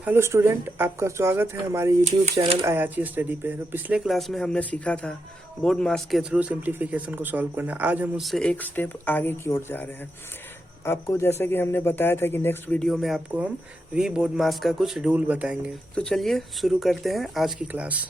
Hello student, आपका स्वागत है हमारे यूट्यूब चैनल आयाची स्टडी पे। तो पिछले क्लास में हमने सीखा था बोर्ड मास के थ्रू सिंप्लीफिकेशन को सॉल्व करना। आज हम उससे एक स्टेप आगे की ओर जा रहे हैं। आपको जैसा कि हमने बताया था कि नेक्स्ट वीडियो में आपको हम वी बोर्ड मास का कुछ रूल बताएंगे। तो चलिए शुरू करते हैं आज की क्लास।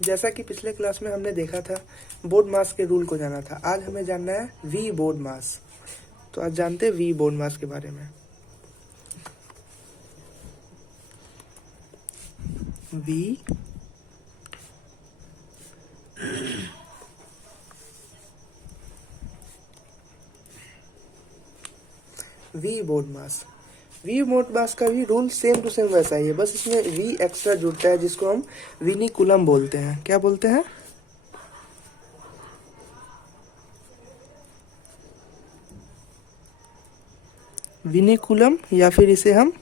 जैसा कि पिछले क्लास में हमने देखा था बोर्ड मास के रूल को जाना था, आज हमें जानना है वी बोर्ड मास। तो आज जानते हैं वी बोर्ड मास के बारे में। BODMAS. BODMAS का भी रूल सेम टू सेम वैसा ही है, बस इसमें वी एक्स्ट्रा जुड़ता है जिसको हम विनिकुलम बोलते हैं। क्या बोलते हैं? विनिकुलम, या फिर इसे हम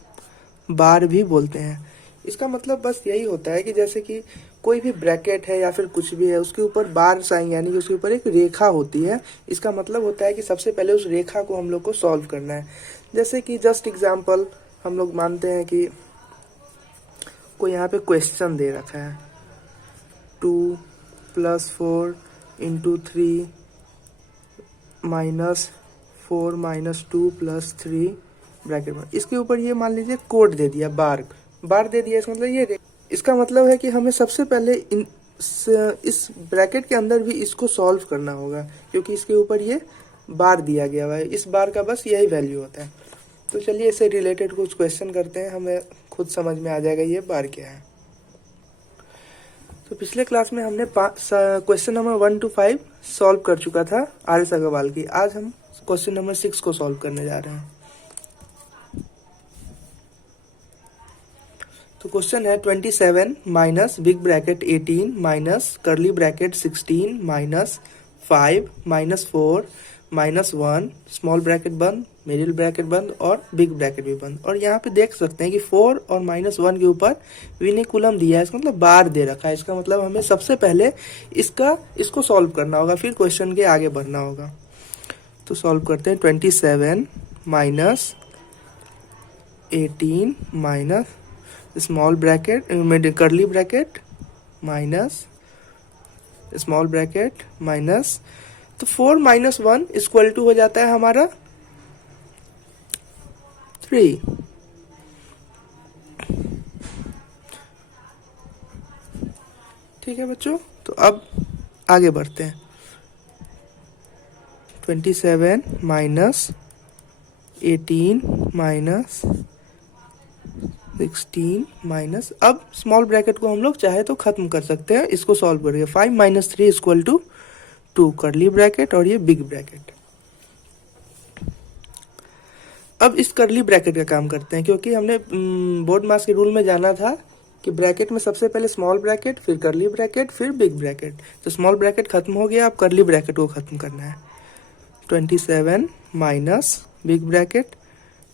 बार भी बोलते हैं। इसका मतलब बस यही होता है कि जैसे कि कोई भी ब्रैकेट है या फिर कुछ भी है, उसके ऊपर बार साइन यानी कि उसके ऊपर एक रेखा होती है। इसका मतलब होता है कि सबसे पहले उस रेखा को हम लोग को सॉल्व करना है। जैसे कि जस्ट एग्जांपल हम लोग मानते हैं कि कोई यहाँ पे क्वेश्चन दे रखा है 2 + 4 × 3 -4 - 2 + 3 ब्रैकेट में। इसके ऊपर ये मान लीजिए कोड दे दिया, बार दे दिया। इसका मतलब ये, इसका मतलब है कि हमें सबसे पहले इस ब्रैकेट के अंदर भी इसको सॉल्व करना होगा, क्योंकि इसके ऊपर ये बार दिया गया हुआ है। इस बार का बस यही वैल्यू होता है। तो चलिए इससे रिलेटेड कुछ क्वेश्चन करते हैं, हमें खुद समझ में आ जाएगा ये बार क्या है। तो पिछले क्लास में हमने क्वेश्चन नंबर 1 to 5 सॉल्व कर चुका था आर.एस. अग्रवाल की। आज हम क्वेश्चन नंबर 6 को सॉल्व करने जा रहे हैं। तो क्वेश्चन है 27 minus big bracket 18 minus curly bracket 16 minus 5 -4 -1 small bracket बंद, मिडिल ब्रैकेट बंद और बिग ब्रैकेट भी बंद। और यहाँ पे देख सकते हैं कि 4 और -1 के ऊपर विनिकुलम दिया है, इसका मतलब बार दे रखा है। इसका मतलब हमें सबसे पहले इसको सॉल्व करना होगा, फिर क्वेश्चन के आगे बढ़ना होगा। तो सॉल्व करते हैं। 27 minus 18 minus small bracket curly bracket minus small bracket minus, तो 4 - 1 इक्वल टू हो जाता है हमारा 3। ठीक है बच्चों, तो अब आगे बढ़ते हैं। 27 माइनस 18 माइनस 16 माइनस, अब स्मॉल ब्रैकेट को हम लोग चाहे तो खत्म कर सकते हैं इसको सॉल्व करके। 5 - 3 इक्वल टू 2 कर्ली ब्रैकेट और ये बिग ब्रैकेट। अब इस कर्ली ब्रैकेट का काम करते हैं, क्योंकि हमने बोर्ड मास के रूल में जाना था कि ब्रैकेट में सबसे पहले स्मॉल ब्रैकेट, फिर कर्ली ब्रैकेट, फिर बिग ब्रैकेट। तो स्मॉल ब्रैकेट खत्म हो गया, अब कर्ली ब्रैकेट को खत्म करना है। 27 minus big bracket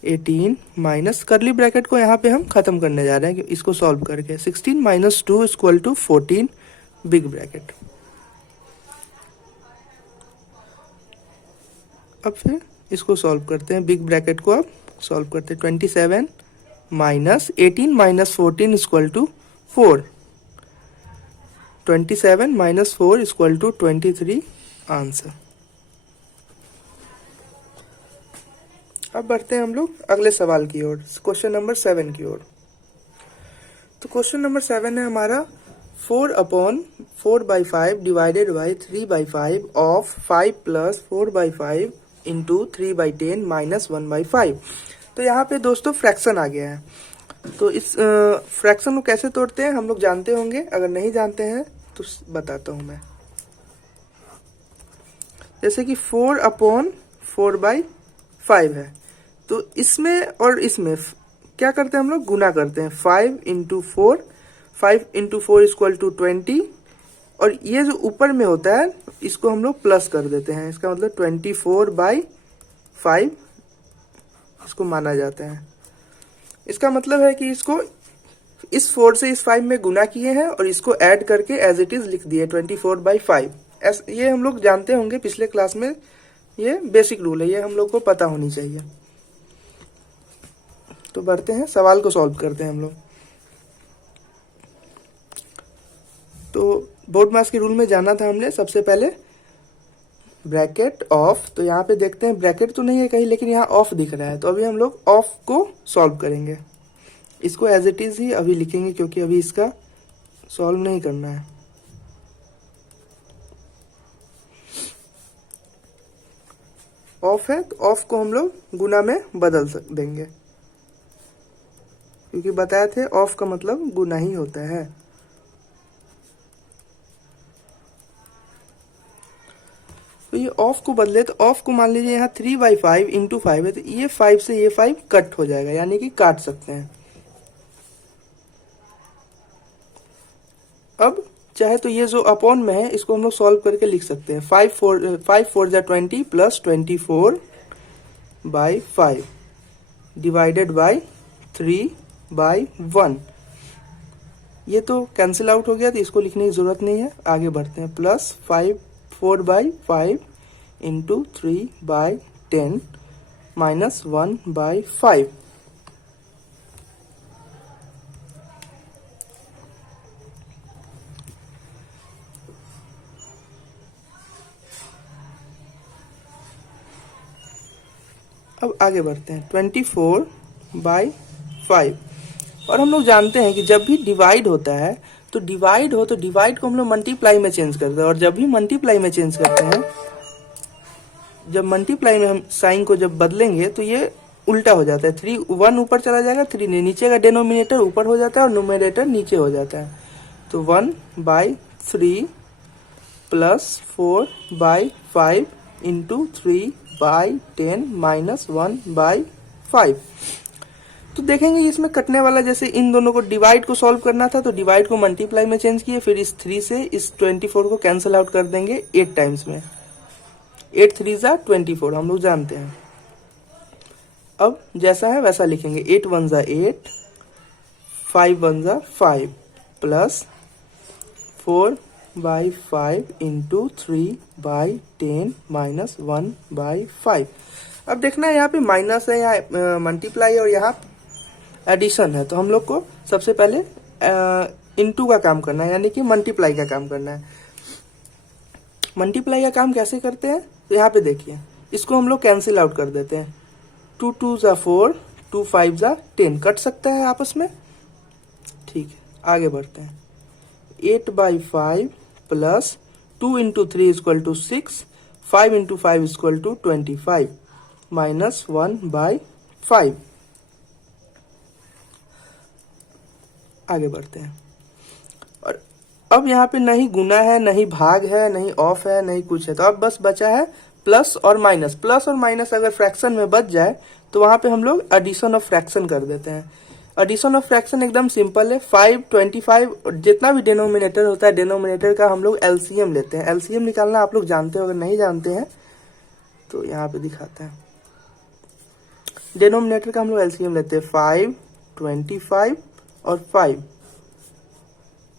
18 minus curly bracket को यहाँ पे हम खत्म करने जा रहे हैं इसको सॉल्व करके। 16 - 2 इक्वल टू 14 बिग ब्रैकेट। अब फिर इसको सॉल्व करते हैं, बिग ब्रैकेट को अब सॉल्व करते हैं। 27 minus 18 minus 14 equal to 4। 27 minus 4 equal to 23 answer. अब बढ़ते हैं हम लोग अगले सवाल की ओर, क्वेश्चन नंबर 7 की ओर। तो क्वेश्चन नंबर 7 है हमारा 4/4/5 divided by 3/5 of 5 + 4/5 into 3/10 minus 1/5। तो यहाँ पे दोस्तों फ्रैक्शन आ गया है। तो इस फ्रैक्शन को कैसे तोड़ते हैं हम लोग जानते होंगे, अगर नहीं जानते हैं तो बताता हूँ मैं। जैसे कि 4/4/5 है, तो इसमें और इसमें क्या करते हैं हम लोग, गुना करते हैं। 5 × 4, 5 × 4 इक्वल टू 20, और ये जो ऊपर में होता है इसको हम लोग प्लस कर देते हैं। इसका मतलब 24/5 इसको माना जाता है। इसका मतलब है कि इसको इस 4 से इस 5 में गुना किए हैं और इसको ऐड करके एज इट इज लिख दिए 24/5। ये हम लोग जानते होंगे पिछले क्लास में, ये बेसिक रूल है, ये हम लोग को पता होनी चाहिए। तो बढ़ते हैं, सवाल को सॉल्व करते हैं हम लोग। तो बोर्ड मास के रूल में जाना था हमने सबसे पहले ब्रैकेट ऑफ। तो यहाँ पे देखते हैं ब्रैकेट तो नहीं है कहीं, लेकिन यहाँ ऑफ दिख रहा है, तो अभी हम लोग ऑफ को सॉल्व करेंगे। इसको एज इट इज ही अभी लिखेंगे क्योंकि अभी इसका सॉल्व नहीं करना है। ऑफ है तो ऑफ को हम लोग गुना में बदल देंगे, क्योंकि बताए थे ऑफ का मतलब गुना ही होता है। तो ये ऑफ को बदले तो ऑफ को मान लीजिए यहाँ 3/5 इंटू 5 है, तो ये 5 से ये 5 कट हो जाएगा, यानी कि काट सकते हैं। अब चाहे तो ये जो अपॉन में है इसको हम लोग सॉल्व करके लिख सकते हैं। 5 4 जा 20 प्लस 24/5 डिवाइडेड बाई 3/1। ये तो कैंसिल आउट हो गया, तो इसको लिखने की जरूरत नहीं है। आगे बढ़ते हैं, प्लस 4/5 इंटू 3/10 माइनस 1/5। अब आगे बढ़ते हैं, 24/5। और हम लोग जानते हैं कि जब भी डिवाइड होता है तो डिवाइड को हम लोग मल्टीप्लाई में चेंज करते हैं। और जब भी मल्टीप्लाई में चेंज करते हैं, जब मल्टीप्लाई में हम साइन को जब बदलेंगे तो ये उल्टा हो जाता है। 1 ऊपर चला जाएगा, 3 नीचे का डिनोमिनेटर ऊपर हो जाता है और न्यूमरेटर नीचे हो जाता है। तो 1/3 प्लस 4/5 इंटू 3/10 माइनस 1/5। तो देखेंगे इसमें कटने वाला, जैसे इन दोनों को डिवाइड को सॉल्व करना था तो डिवाइड को मल्टीप्लाई में चेंज किए, फिर इस 3 से इस 24 को कैंसिल आउट कर देंगे 8 टाइम्स में। 8 3 जा 24 हम लोग जानते हैं। अब जैसा है वैसा लिखेंगे, 8 1 जा 8, 5 1 जा 5 प्लस 4/5 इंटू 3/10 माइनस 1/5। अब देखना है यहाँ पे माइनस है, यहाँ मल्टीप्लाई और यहाँ एडिशन है, तो हम लोग को सबसे पहले इनटू का काम करना है, यानी कि मल्टीप्लाई का काम करना है। मल्टीप्लाई का काम कैसे करते हैं, तो यहाँ पे देखिए, इसको हम लोग कैंसिल आउट कर देते हैं। 2 2 जा 4, 2 5 जा 10, कट सकता है आपस में। ठीक है, आगे बढ़ते हैं। 8/5 plus 2 into 3 equal to 6, 5 into 5 equal to 25 minus 1/5। आगे बढ़ते हैं। और अब यहाँ पे नहीं गुना है, नहीं भाग है, नहीं ऑफ है, नहीं कुछ है, तो अब बस बचा है प्लस और माइनस। प्लस और माइनस अगर फ्रैक्शन में बच जाए तो वहां पे हम लोग एडिशन ऑफ फ्रैक्शन कर देते हैं। एडिशन ऑफ फ्रैक्शन एकदम सिंपल है। 5 25 जितना भी डिनोमिनेटर होता है, डिनोमिनेटर का हम लोग एलसीएम लेते हैं। एलसीएम निकालना आप लोग जानते हो, अगर नहीं जानते हैं तो यहाँ पे दिखाते हैं। डिनोमिनेटर का हम लोग एलसीएम लेते हैं। 5 25 और 5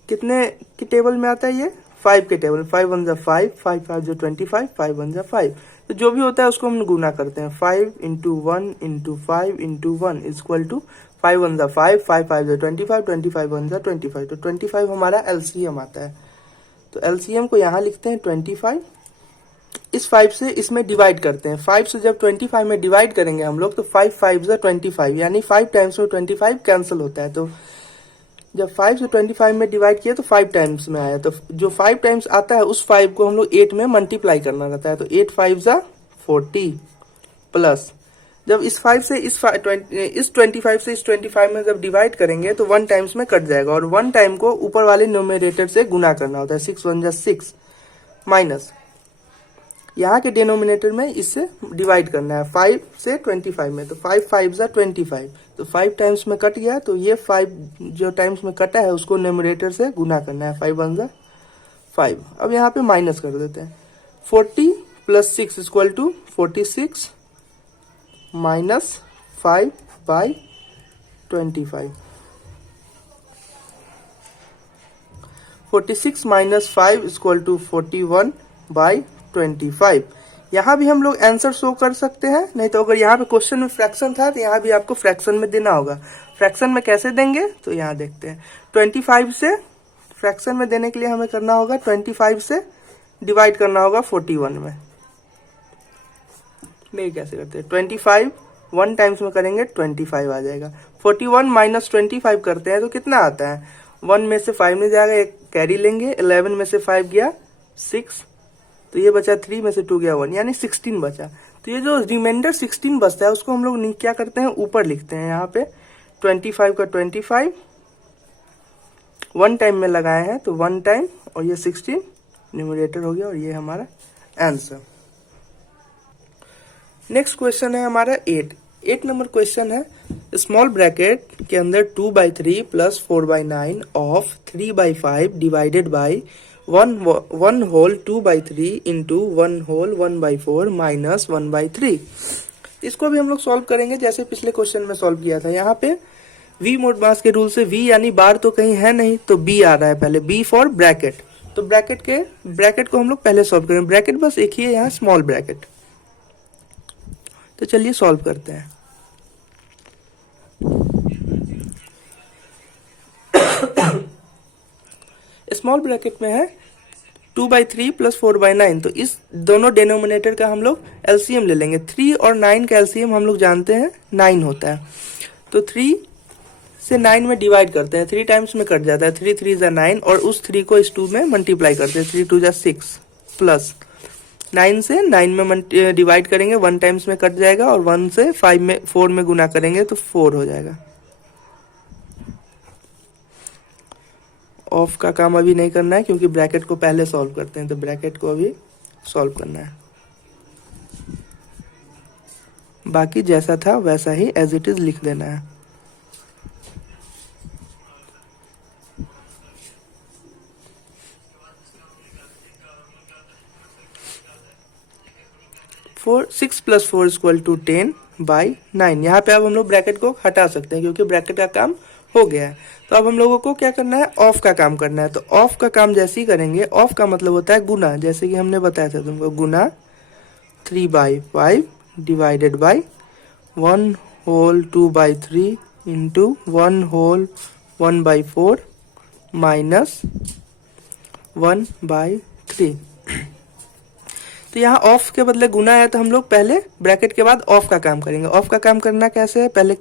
कितने की टेबल में आता है, ये 5 के टेबल। 5 1 जा 5, 5 5 जो 25, 5 1 जा 5। तो जो भी होता है उसको हम गुना करते हैं। 5 into 1 into 5 into 1 equal to 5 1 जा 5, 5 5 जा 25, 25 1 जा 25। तो 25 हमारा एलसीएम आता है। तो एलसीएम को यहाँ लिखते हैं 25। इस 5 से इसमें डिवाइड करते हैं। 5 से जब 25 में डिवाइड करेंगे हम लोग तो 5 5 जा 25, यानी 5 टाइम्स में 25 कैंसिल होता है। तो जब 5 से 25 में डिवाइड किया तो 5 टाइम्स में आया। तो जो 5 टाइम्स आता है उस 5 को हम लोग 8 में मल्टीप्लाई करना रहता है। तो 8 5 जा 40 प्लस जब इस 5 से इस 25 से इस 25 में जब डिवाइड करेंगे तो 1 टाइम्स में कट जाएगा, और 1 टाइम को ऊपर वाले न्यूमरेटर से गुना करना होता है। 6 1 जा 6 माइनस यहाँ के डिनोमिनेटर में इससे डिवाइड करना है 5 से 25 में। तो 5 5 जा 25, तो 5 टाइम्स में कट गया, तो ये 5 जो टाइम्स में कटा है उसको न्यूमरेटर से गुना करना है। 5 1 जा 5। अब यहाँ पे माइनस कर देते हैं। 40 plus 6 equal to 46 minus 5/25। 46 minus 5 equal to 41 by 25। यहाँ भी हम लोग आंसर शो कर सकते हैं, नहीं तो अगर यहाँ पे क्वेश्चन में फ्रैक्शन था तो यहाँ भी आपको फ्रैक्शन में देना होगा। फ्रैक्शन में कैसे देंगे तो यहाँ देखते हैं। 25 से फ्रैक्शन में देने के लिए हमें करना होगा 25 से डिवाइड करना होगा 41 में। नहीं कैसे करते हैं, 25 1 टाइम्स में करेंगे 25 आ जाएगा। 41 माइनस 25 करते हैं तो कितना आता है, 1 में से 5 नहीं जाएगा, एक कैरी लेंगे, 11 में से 5 गया 6, तो ये बचा 3 में से 2 गया 1, यानी 16 बचा। तो ये जो रिमाइंडर 16 बचता है उसको हम लोग क्या करते हैं, ऊपर लिखते हैं। यहाँ पे 25 का 25 1 टाइम में लगाए हैं तो 1 टाइम, और ये 16 न्यूमरेटर हो गया, और ये हमारा आंसर। नेक्स्ट क्वेश्चन है हमारा 8 नंबर क्वेश्चन है, स्मॉल ब्रैकेट के अंदर 2/3 plus 4/9 of 3/5 divided by 1 whole 2/3 into 1 whole 1/4 minus 1/3। इसको भी हम लोग सॉल्व करेंगे जैसे पिछले क्वेश्चन में सॉल्व किया था। यहाँ पे वी मोड मास के रूल से वी यानी बार तो कहीं है नहीं, तो बी आ रहा है पहले, बी फॉर ब्रैकेट। तो ब्रैकेट को हम लोग पहले सॉल्व करेंगे। ब्रैकेट बस एक ही है यहाँ, स्मॉल ब्रैकेट। तो चलिए सॉल्व करते हैं। स्मॉल ब्रैकेट में है 2/3 प्लस 4/9, तो इस दोनों डिनोमिनेटर का हम लोग एलसीएम ले लेंगे। 3 और 9 का एलसीएम हम लोग जानते हैं 9 होता है, तो 3 से 9 में डिवाइड करते हैं, 3 टाइम्स में कट जाता है, 3 3 जा 9, और उस 3 को इस 2 में मल्टीप्लाई करते हैं, 3 2 जा 6 प्लस 9 से 9 में डिवाइड करेंगे, 1 टाइम्स में कट जाएगा, और 1 से 4 में गुना करेंगे तो 4 हो जाएगा। ऑफ का काम अभी नहीं करना है क्योंकि ब्रैकेट को पहले सॉल्व करते हैं, तो ब्रैकेट को अभी सॉल्व करना है। बाकी जैसा था वैसा ही एज इट इज लिख देना है। Six plus 4 equal to 10/9। यहाँ पे अब हम लोग ब्रैकेट को हटा सकते हैं क्योंकि ब्रैकेट का काम हो गया है। तो अब हम लोगों को क्या करना है, ऑफ का काम करना है। तो ऑफ का काम जैसे ही करेंगे, ऑफ का मतलब होता है गुना, जैसे कि हमने बताया था तुमको, गुना 3/5 divided by 1 whole 2/3 into 1 whole 1/4 minus 1/3। तो यहाँ ऑफ के बदले गुना है, तो हम लोग पहले ब्रैकेट के बाद ऑफ का काम करेंगे। ऑफ का काम करना कैसे है, पहले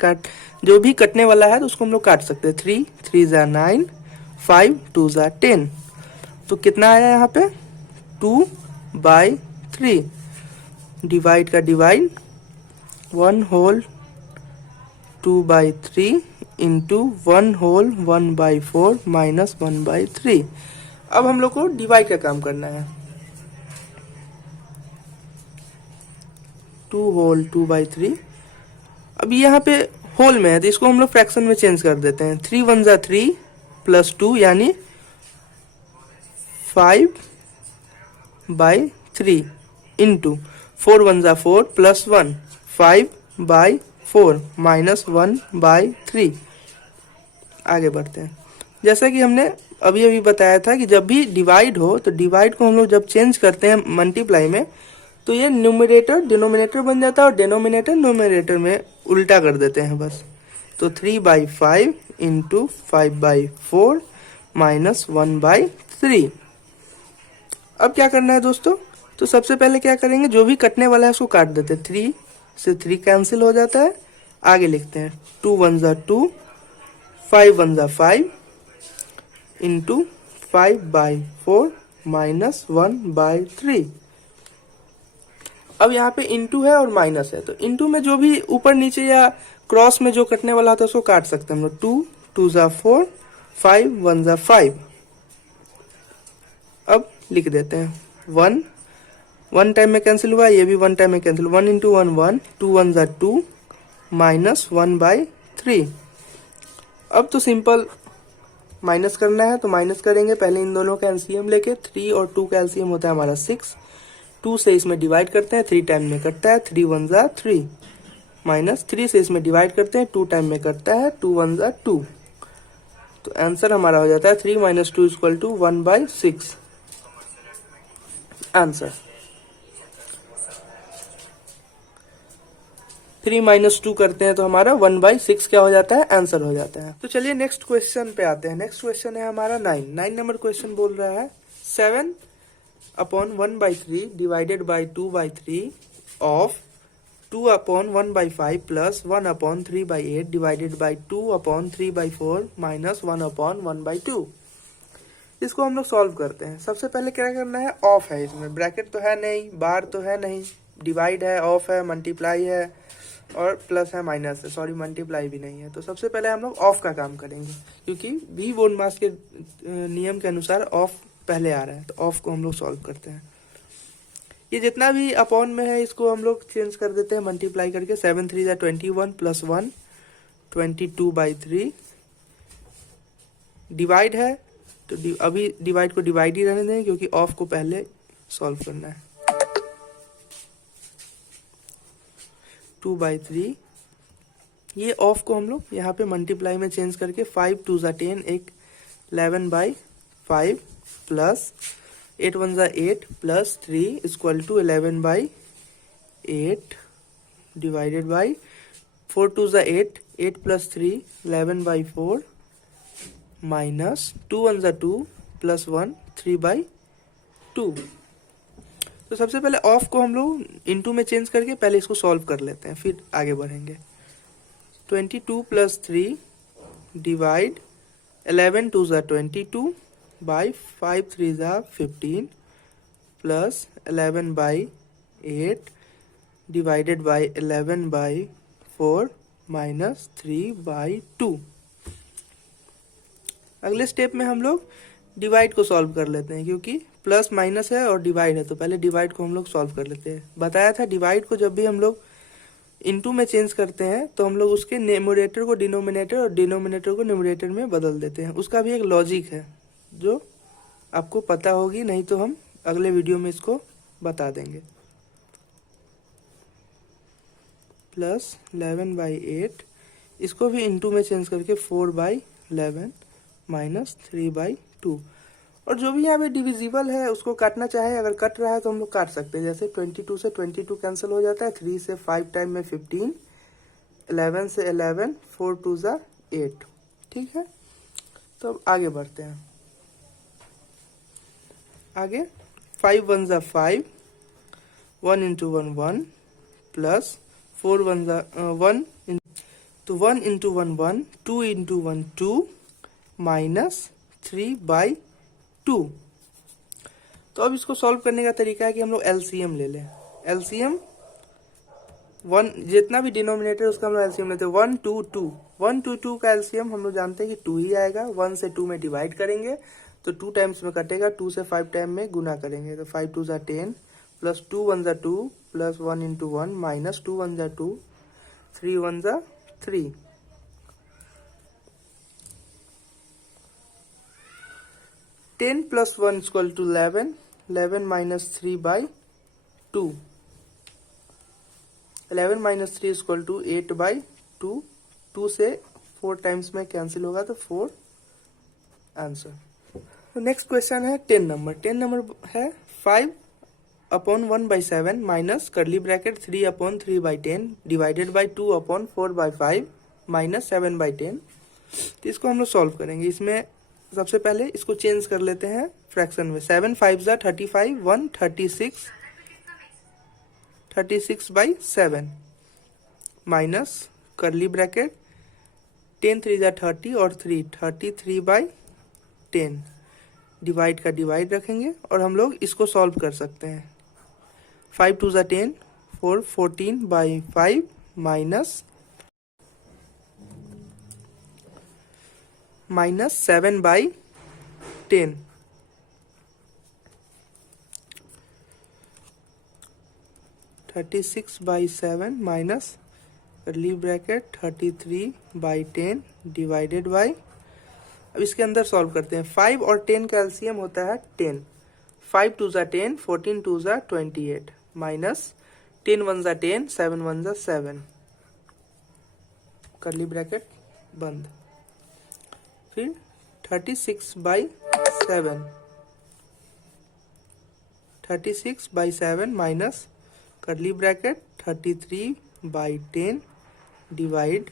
जो भी कटने वाला है तो उसको हम लोग काट सकते हैं। 3 3 जा 9, 5 2 जा 10, तो कितना आया यहाँ पे 2/3 डिवाइड का divide 1 whole 2/3 into 1 whole 1/4 minus 1/3। अब हम लोग को डिवाइड का काम करना है। 2 होल 2/3, अब यहाँ पे होल में है तो इसको हम लोग फ्रैक्शन में चेंज कर देते हैं। 3 1 जा 3 प्लस 2 यानी 5/3 इंटू 4 1 जा 4 प्लस 1 5/4 माइनस 1/3। आगे बढ़ते हैं। जैसा कि हमने अभी बताया था कि जब भी डिवाइड हो तो डिवाइड को हम लोग जब चेंज करते हैं मल्टीप्लाई में, तो ये न्यूमरेटर डिनोमिनेटर बन जाता है और डिनोमिनेटर न्यूमरेटर में उल्टा कर देते हैं बस। तो 3/5 इंटू 5/4 माइनस 1/3। अब क्या करना है दोस्तों, तो सबसे पहले क्या करेंगे, जो भी कटने वाला है उसको काट देते हैं। 3 से 3 कैंसिल हो जाता है। आगे लिखते हैं 2 1 जा 2, 5 1 जा 5 इंटू 5/4 माइनस 1/3। अब यहाँ पे इंटू है और माइनस है, तो इंटू में जो भी ऊपर नीचे या क्रॉस में जो कटने वाला होता है उसको काट सकते हैं हम लोग। 2 2 जा 4, 5 1 जा 5। अब लिख देते हैं 1 टाइम में कैंसिल हुआ, ये भी 1 टाइम में कैंसिल। 1 इंटू 1 1, 2 1 जा 2 माइनस 1/3। अब तो सिंपल माइनस करना है, तो माइनस करेंगे पहले इन दोनों का एलसीएम लेके। 3 और 2 का एलसीएम होता है हमारा 6। 2 से इसमें डिवाइड करते हैं, 3 टाइम में कटता है, 3 1 जा 3 माइनस 3 से इसमें डिवाइड करते हैं, 2 टाइम में कटता है, 2 1 जा 2। तो आंसर हमारा हो जाता है 3 - 2 = 1/6। आंसर। 3 माइनस 2 करते हैं तो हमारा 1/6 क्या हो जाता है, आंसर हो जाता है। तो चलिए नेक्स्ट क्वेश्चन पे आते हैं। नेक्स्ट क्वेश्चन है हमारा 9 नंबर क्वेश्चन बोल रहा है 7/1/3 divided by 2/3 of 2/1/5 plus 1/3/8 divided by 2/3/4 minus 1/1/2। इसको हम लोग सॉल्व करते हैं। सबसे पहले क्या करना है, ऑफ है, इसमें ब्रैकेट तो है नहीं, बार तो है नहीं, डिवाइड है, ऑफ है, मल्टीप्लाई है और प्लस है, माइनस है, सॉरी मल्टीप्लाई भी नहीं है। तो सबसे पहले हम लोग ऑफ का काम करेंगे, क्योंकि भी बोनमास के नियम के अनुसार ऑफ पहले आ रहा है। तो ऑफ को हम लोग सॉल्व करते हैं। ये जितना भी अपॉन में है इसको हम लोग चेंज कर देते हैं मल्टीप्लाई करके। 7 3 21 प्लस 1 22/3 डिवाइड है, तो अभी डिवाइड को डिवाइड ही रहने दें, क्योंकि ऑफ को पहले सॉल्व करना है। 2/3 ये ऑफ को हम लोग यहाँ पे मल्टीप्लाई में चेंज करके 5 2 10 एक 11/5 plus 8 1 8 plus 3 equal to 11/8 divided by 4 2 8 8 plus 3 11/4 minus 2 1 2 plus 1 3/2। तो सबसे पहले ऑफ को हम लोग इनटू में चेंज करके पहले इसको सॉल्व कर लेते हैं, फिर आगे बढ़ेंगे। 22 plus 3 divide 11 2 22 by 5 3 15 plus 11/8 divided by 11/4 minus 3/2। अगले स्टेप में हम लोग डिवाइड को सॉल्व कर लेते हैं, क्योंकि प्लस माइनस है और डिवाइड है, तो पहले डिवाइड को हम लोग सॉल्व कर लेते हैं। बताया था डिवाइड को जब भी हम लोग इनटू में चेंज करते हैं तो हम लोग उसके न्यूमरेटर को डिनोमिनेटर और डिनोमिनेटर को न्यूमरेटर में बदल देते हैं। उसका भी एक लॉजिक है जो आपको पता होगी, नहीं तो हम अगले वीडियो में इसको बता देंगे। प्लस 11/8 इसको भी इनटू में चेंज करके 4/11 माइनस 3/2। और जो भी यहाँ पे डिविजिबल है उसको काटना चाहे, अगर कट रहा है तो हम लोग काट सकते हैं। जैसे 22 से 22 कैंसिल हो जाता है, 3 से 5 टाइम में 15, 11 से 11, 4 2 8। ठीक है, तो अब आगे बढ़ते हैं। आगे 5 1 5, 1 इंटू 1 1 प्लस 4 1 1, तो 1 इंटू 1 1, 2 इंटू 1 2 माइनस 3/2। तो अब इसको सॉल्व करने का तरीका है कि हम लोग एलसीएम ले लें। एलसीएम वन जितना भी डिनोमिनेटर उसका हम लोग एलसीएम लेते हैं। 1 2 2, 1 2 2 का एलसीएम हम लोग जानते हैं कि 2 ही आएगा। 1 से 2 में डिवाइड करेंगे तो 2 टाइम्स में कटेगा, 2 से 5 टाइम में गुना करेंगे तो 5 2 10 plus 2 1 2 plus 1 into 1 minus 2 1 2, 3 1 3। 10 plus 1 equal to 11, 11 minus 3/2, 11 minus 3 equal to 8/2, 2 से 4 टाइम्स में कैंसिल होगा तो 4 आंसर। तो नेक्स्ट क्वेश्चन है 10 नंबर। 10 नंबर है 5/1/7 माइनस करली ब्रैकेट 3/3/10 डिवाइडेड बाई 2/4/5 माइनस 7/10। तो इसको हम लोग सॉल्व करेंगे। इसमें सबसे पहले इसको चेंज कर लेते हैं फ्रैक्शन में। 7 5 35, 1 36, 36/7 माइनस करली ब्रैकेट 10 3 30 और 3 33/10 डिवाइड का डिवाइड रखेंगे और हम लोग इसको सॉल्व कर सकते हैं। 5 2 10, 4 14/5 माइनस 7/10 36/7 माइनस करली ब्रैकेट 33/10 डिवाइडेड बाई, अब इसके अंदर सॉल्व करते हैं। 5 और 10 का एलसीएम होता है 10। 5 2 10, 14 2 28 माइनस 10 1 10, 7 1 7 करली ब्रैकेट बंद। फिर 36/7, 36/7 माइनस करली ब्रैकेट 33/10 डिवाइड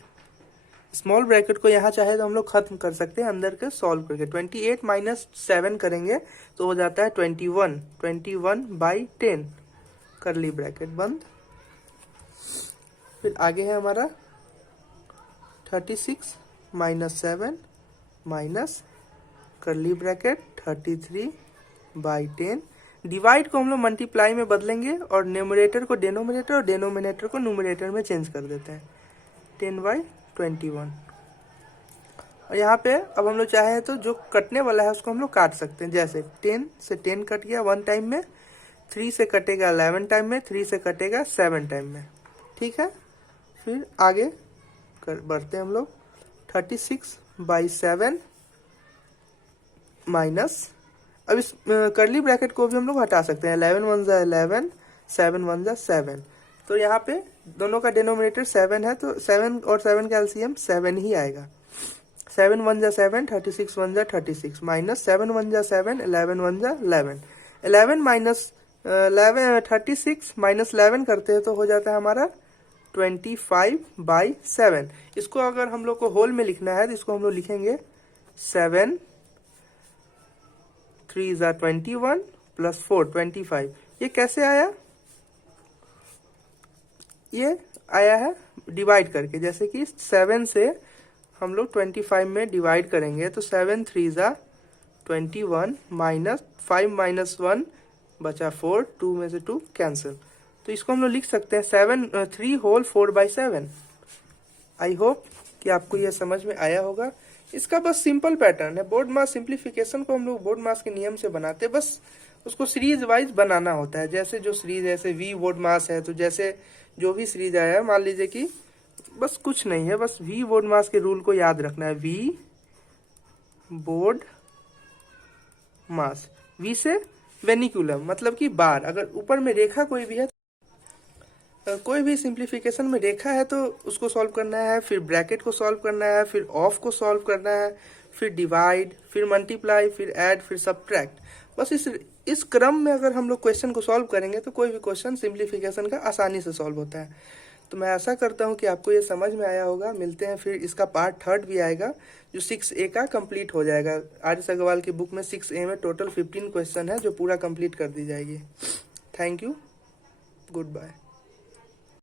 स्मॉल ब्रैकेट को यहाँ चाहे तो हम लोग खत्म कर सकते हैं अंदर के सॉल्व करके। 28 - 7 करेंगे तो हो जाता है 21/10 करली ब्रैकेट बंद। फिर आगे है हमारा 36 - 7 माइनस करली ब्रैकेट 33/10 डिवाइड को हम लोग मल्टीप्लाई में बदलेंगे और न्यूमरेटर को डिनोमिनेटर और डिनोमिनेटर को न्यूमरेटर में चेंज कर देते हैं 10/21। और यहाँ पे अब हम लोग चाहे तो जो कटने वाला है उसको हम लोग काट सकते हैं। जैसे 10 से 10 कट गया 1 टाइम में, 3 से कटेगा 11 टाइम में, 3 से कटेगा 7 टाइम में। ठीक है, फिर आगे बढ़ते हैं हम लोग 36/7 माइनस, अब इस करली ब्रैकेट को भी हम लोग हटा सकते हैं। 11 1 जा 11, 7 1 जा 7। तो यहाँ पे दोनों का डिनोमिनेटर 7 है तो 7 और 7 का एलसीएम 7 ही आएगा। 7 1 जा 7, 36 1 जा 36 माइनस 7 1 जा 7, 11 1 जा 11। 11 माइनस 11 36 माइनस 11 करते हैं तो हो जाता है हमारा 25/7। इसको अगर हम लोग को होल में लिखना है तो इसको हम लोग लिखेंगे 7 3 जा 21 प्लस 4 25। ये कैसे आया? ये आया है डिवाइड करके। जैसे कि 7 से हम लोग 25 में डिवाइड करेंगे तो 7 3 जा 21 माइनस 5 माइनस 1 बचा 4, 2 में से 2 कैंसिल। तो इसको हम लोग लिख सकते हैं 3 होल 4/7। आई होप कि आपको यह समझ में आया होगा। इसका बस सिंपल पैटर्न है। बोर्ड मास सिंप्लीफिकेशन को हम लोग बोर्ड मास के नियम से बनाते हैं, बस उसको सीरीज वाइज बनाना होता है। जैसे जो सीरीज जैसे वी बोर्ड मास है तो जैसे जो भी सीरीज आया है मान लीजिए कि बस कुछ नहीं है, बस वी बोर्ड मास के रूल को याद रखना है। वी बोर्ड मास, वी से वेनिकुलम मतलब कि बार, अगर ऊपर में रेखा कोई भी है कोई भी सिंप्लीफिकेशन में रेखा है तो उसको सॉल्व करना है, फिर ब्रैकेट को सॉल्व करना है, फिर ऑफ को सॉल्व करना है, फिर डिवाइड, फिर मल्टीप्लाई, फिर ऐड, फिर सब्ट्रैक्ट। बस इस क्रम में अगर हम लोग क्वेश्चन को सॉल्व करेंगे तो कोई भी क्वेश्चन सिंप्लीफिकेशन का आसानी से सॉल्व होता है। तो मैं आशा करता हूँ कि आपको ये समझ में आया होगा। मिलते हैं फिर, इसका पार्ट 3 भी आएगा जो 6A का कंप्लीट हो जाएगा। आर्यस अग्रवाल की बुक में 6A में टोटल 15 क्वेश्चन है जो पूरा कंप्लीट कर दी जाएगी। Thank you, good bye.